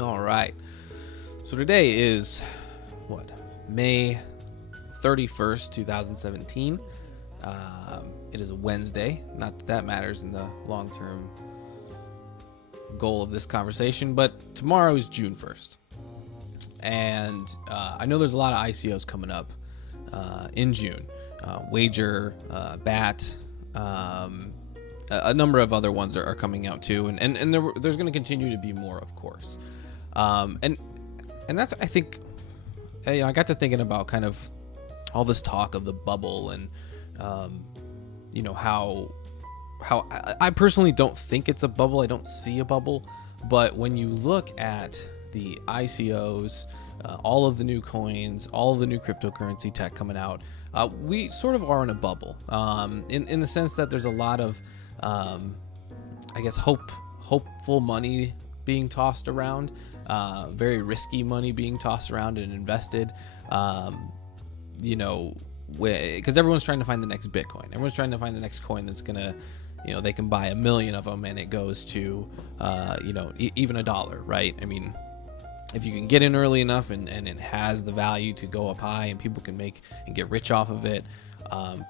All right. So today is what? May 31st, 2017. It is a Wednesday. Not that that matters in the long-term goal of this conversation, but tomorrow is June 1st. And I know there's a lot of ICOs coming up in June. Wager, BAT, a number of other ones are coming out too, and there's going to continue to be more, of course. And that's, I think, I got to thinking about kind of all this talk of the bubble and how I personally don't think it's a bubble. I don't see a bubble, but when you look at the ICOs, all of the new coins, all of the new cryptocurrency tech coming out, we sort of are in a bubble, in the sense that there's a lot of hopeful money being tossed around, very risky money being tossed around and invested, because everyone's trying to find the next Bitcoin. Everyone's trying to find the next coin that's gonna, they can buy 1 million of them and it goes to, even $1, right? I mean, if you can get in early enough and it has the value to go up high and people can make and get rich off of it,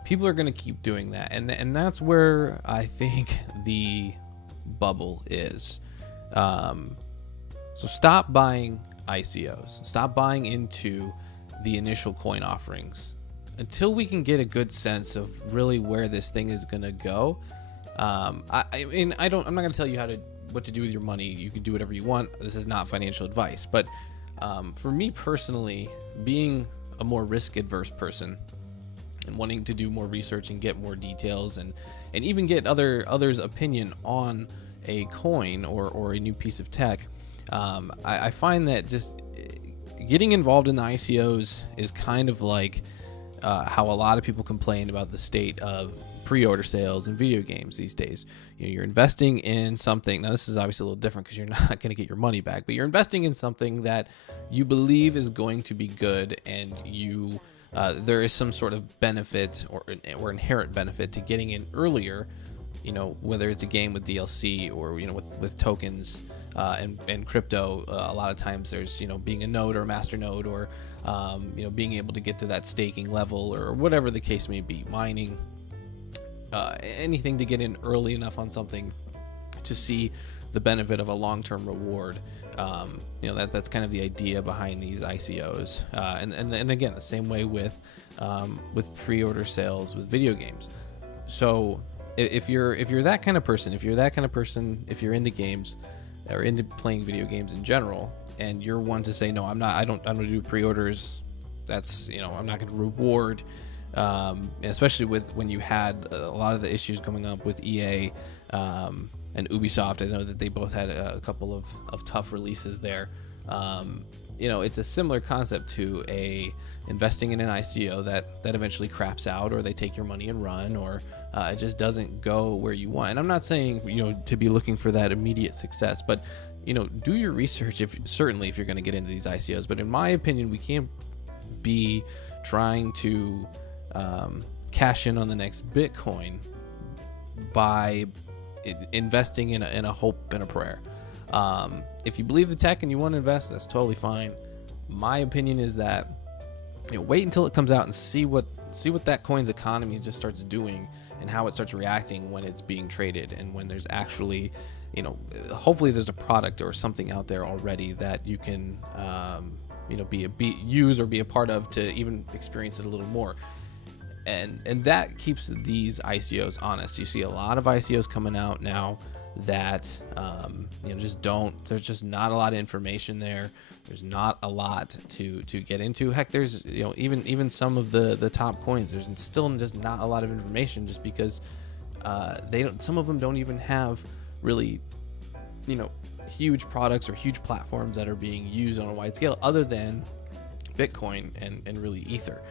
people are going to keep doing that. And that's where I think the bubble is. So stop buying ICOs. Stop buying into the initial coin offerings until we can get a good sense of really where this thing is going to go. I'm not going to tell you what to do with your money. You can do whatever you want. This is not financial advice, but for me personally, being a more risk adverse person and wanting to do more research and get more details and even get others' opinion on a coin or a new piece of tech, I find that just getting involved in the ICOs is kind of like how a lot of people complain about the state of pre-order sales in video games these days. You're investing in something. Now, this is obviously a little different because you're not going to get your money back, but you're investing in something that you believe is going to be good, and there is some sort of benefit or inherent benefit to getting in earlier. Whether it's a game with DLC or with tokens and crypto. A lot of times there's being a node or a master node or being able to get to that staking level or whatever the case may be, mining. Anything to get in early enough on something to see the benefit of a long-term reward. That's kind of the idea behind these ICOs. And again, the same way with pre-order sales with video games. So if you're that kind of person, if you're into games or into playing video games in general, and you're one to say, no, I don't do pre-orders. That's, I'm not going to reward. Especially when you had a lot of the issues coming up with EA and Ubisoft. I know that they both had a couple of tough releases there. It's a similar concept to investing in an ICO that eventually craps out, or they take your money and run, or it just doesn't go where you want. And I'm not saying to be looking for that immediate success, but do your research if you're going to get into these ICOs. But in my opinion, we can't be trying to cash in on the next Bitcoin by investing in a hope and a prayer. If you believe the tech and you want to invest, that's totally fine. My opinion is that wait until it comes out and see what that coin's economy just starts doing and how it starts reacting when it's being traded, and when there's actually hopefully there's a product or something out there already that you can use or be a part of to even experience it a little more. And that keeps these ICOs honest. You see a lot of ICOs coming out now that there's just not a lot of information there. There's not a lot to get into. Heck, there's even some of the top coins, there's still just not a lot of information, just because some of them don't even have really huge products or huge platforms that are being used on a wide scale other than Bitcoin and really Ether.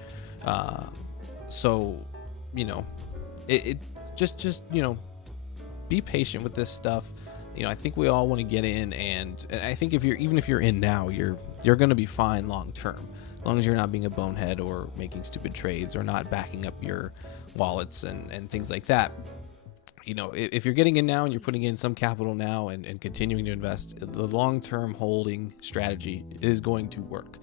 So, it just be patient with this stuff. I think we all want to get in, and I think if you're in now, you're going to be fine long term, as long as you're not being a bonehead or making stupid trades or not backing up your wallets and things like that. if you're getting in now and you're putting in some capital now and continuing to invest, the long-term holding strategy is going to work.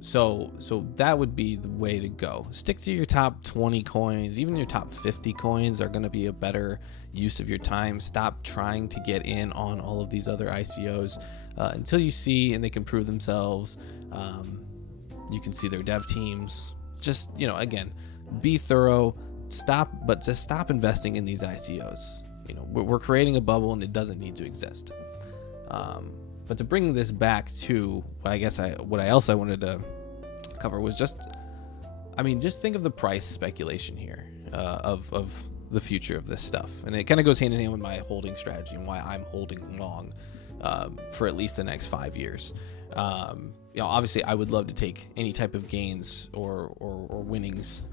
So that would be the way to go. Stick to your top 20 coins. Even your top 50 coins are going to be a better use of your time. Stop trying to get in on all of these other ICOs until you see and they can prove themselves. You can see their dev teams. Just, again, be thorough. Just stop investing in these ICOs. We're creating a bubble and it doesn't need to exist. But to bring this back to what I wanted to cover was just think of the price speculation here of the future of this stuff, and it kind of goes hand in hand with my holding strategy and why I'm holding long for at least the next 5 years. Obviously, I would love to take any type of gains or winnings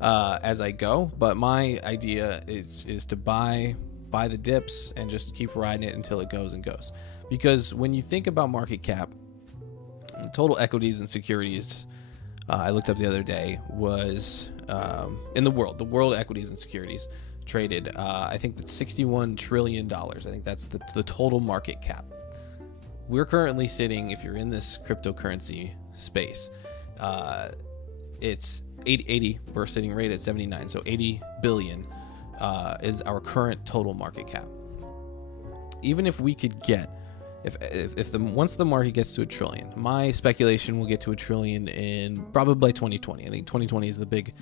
as I go, but my idea is to buy the dips and just keep riding it until it goes and goes. Because when you think about market cap, total equities and securities, I looked up the other day, was in the world equities and securities traded, I think that's $61 trillion. I think that's the total market cap. We're currently sitting, if you're in this cryptocurrency space, it's 80, we're sitting right at 79. So 80 billion is our current total market cap. Even if we could get, once the market gets to $1 trillion, my speculation will get to $1 trillion in probably by 2020. I think 2020 is the big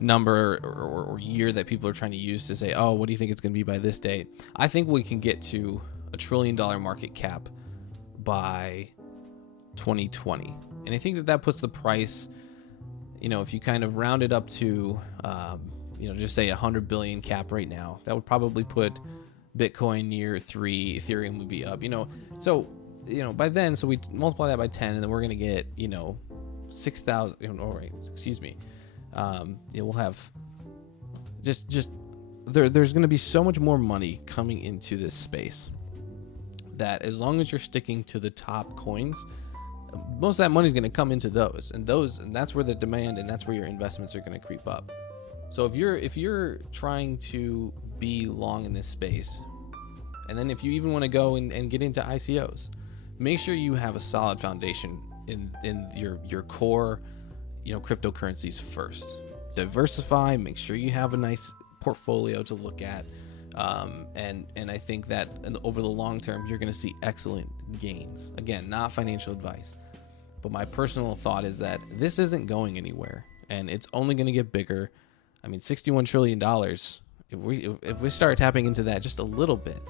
number or year that people are trying to use to say, oh, what do you think it's going to be by this date? I think we can get to $1 trillion market cap by 2020. And I think that puts the price, if you kind of round it up to, just say 100 billion cap right now, that would probably put Bitcoin near 3, Ethereum would be up, so, by then, so we multiply that by 10 and then we're going to get, 6,000, we'll have there's going to be so much more money coming into this space that as long as you're sticking to the top coins, most of that money is going to come into those, and that's where the demand and that's where your investments are going to creep up. So if you're trying to be long in this space, and then if you even want to go and get into ICOs, make sure you have a solid foundation in your core, cryptocurrencies first. Diversify, make sure you have a nice portfolio to look at. And I think that over the long term, you're going to see excellent gains. Again, not financial advice, but my personal thought is that this isn't going anywhere and it's only going to get bigger. $61 trillion. If we start tapping into that just a little bit,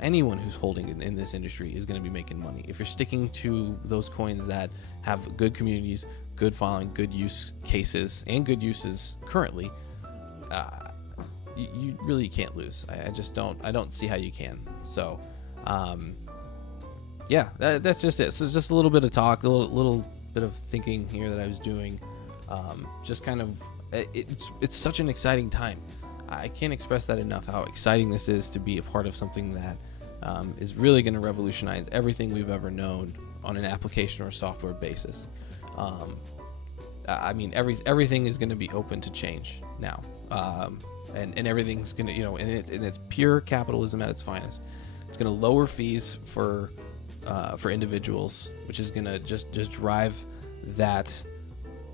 anyone who's holding in this industry is going to be making money. If you're sticking to those coins that have good communities, good following, good use cases, and good uses currently, you really can't lose. I don't see how you can. So, that's just it. So it's just a little bit of talk, a little bit of thinking here that I was doing. Just kind of, it's such an exciting time. I can't express that enough, how exciting this is to be a part of something that is really going to revolutionize everything we've ever known on an application or software basis. Everything is going to be open to change now. And everything's going to, and it's pure capitalism at its finest. It's going to lower fees for individuals, which is going to just drive that,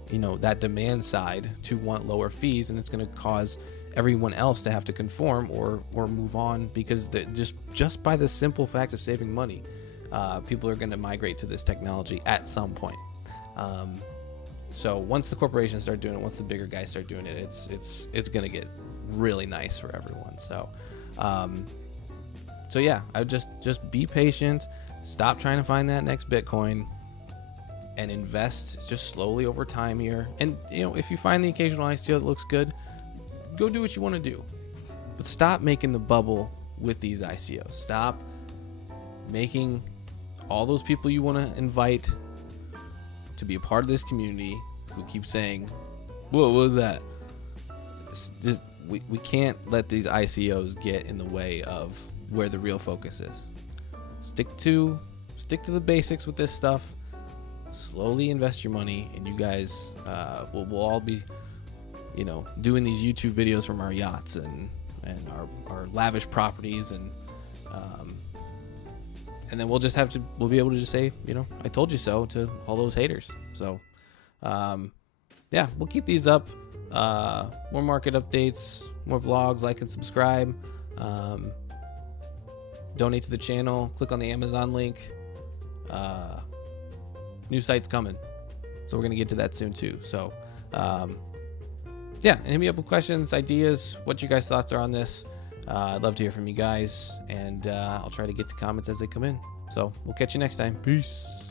that demand side to want lower fees, and it's going to cause everyone else to have to conform or move on, because just by the simple fact of saving money, people are going to migrate to this technology at some point. So once the corporations start doing it, once the bigger guys start doing it, it's going to get really nice for everyone. So yeah, I would just be patient, stop trying to find that next Bitcoin, and invest just slowly over time here. And if you find the occasional ICO that looks good, go do what you want to do, but stop making the bubble with these ICOs. Stop making all those people you want to invite to be a part of this community who keep saying, whoa, what was that? We can't let these ICOs get in the way of where the real focus is. Stick to the basics with this stuff. Slowly invest your money, and you guys will all be you know, doing these YouTube videos from our yachts and our lavish properties, and then we'll be able to just say, you know, I told you so to all those haters. So yeah, we'll keep these up. More market updates, more vlogs. Like and subscribe. Donate to the channel. Click on the Amazon link. New site's coming, so we're gonna get to that soon too. So yeah, and hit me up with questions, ideas, what you guys' thoughts are on this. I'd love to hear from you guys, and I'll try to get to comments as they come in. So we'll catch you next time. Peace.